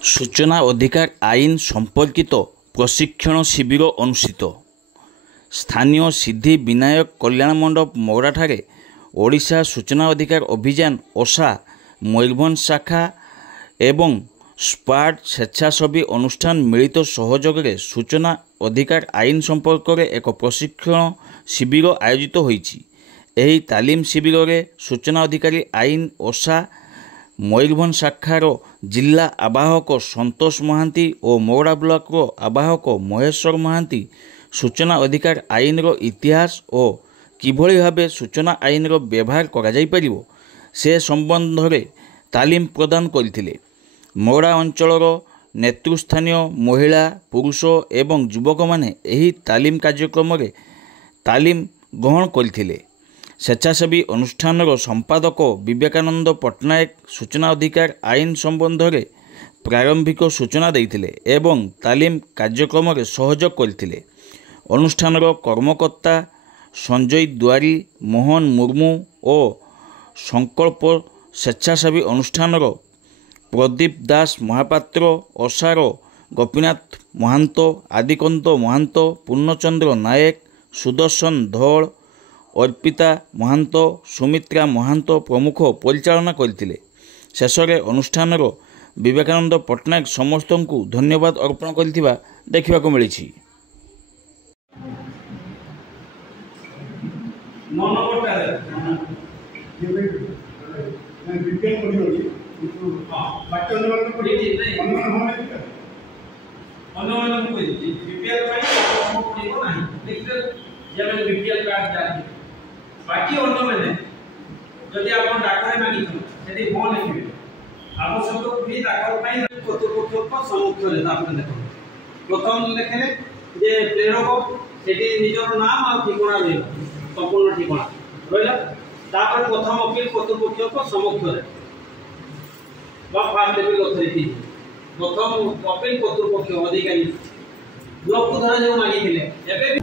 सूचना अधिकार आईन संपर्कित प्रशिक्षण शिविर अनुष्ठित। स्थानीय सिद्धि विनायक कल्याण मंडप मौराठारे ओडिशा सूचना अधिकार अभियान ओषा मयूरभंज शाखा एवं स्पाट स्वेच्छासेवी अनुष्ठान मिलित सहयोग में सूचना अधिकार आईन संपर्क में एक प्रशिक्षण शिविर आयोजित होईछि। एही तालीम शिविर में सूचना अधिकारी आईन ओषा मयूरभंज शाखार जिला आवाहक संतोष महांती और मौड़ा ब्लॉक आवाहक महेश्वर महांती सूचना अधिकार आईन रो इतिहास और किभली भावे सूचना आईन रो व्यवहार करा जाई परिबो से संबंध में तालीम प्रदान करथिले। मौड़ा अंचलर नेतृस्थानीय महिला पुरुष एवं युवक माने एही तालीम कार्यक्रम में तालीम ग्रहण करथिले। स्वेच्छासेवी अनुष्ठान संपादक विवेकानंद पट्टनायक सूचना अधिकार आईन संबंध में प्रारंभिक सूचना देइथिले एवं तालीम कार्यक्रम में सहयोग करथिले। अनुष्ठान कर्मकर्ता संजय दुआरी, मोहन मुर्मू और संकल्प स्वेच्छासेवी अनुष्ठान प्रदीप दास महापात्र, ओषार गोपीनाथ महांतो, आदिकांत महांतो, पूर्णचंद्र नायक, सुदर्शन धोल, अर्पिता महांतो, सुमित्रा महांतो प्रमुख परिचालना करथिले। शेष में अनुष्ठान विवेकानंद पट्टनायक समस्त को धन्यवाद अर्पण करथिबा देखिबा को मिली। बाकी अन्य मैंने जदि आप डाक्टर मांगी से हाँ लिखे आवश्यक भी दाखल कर्तृपक्ष सम्मुखें आपने देख प्रथम लेखे जे प्रेरक से निजर नाम आ ठिकाना रही संपूर्ण ठिकाना रहा प्रथम अपील कर्तृपक्ष सम्मुखें फास्ट लेवल अथॉरिटी प्रथम अपील कर्तृपक्ष अधिकारी ब्लॉक को धरा जो मांगी एवं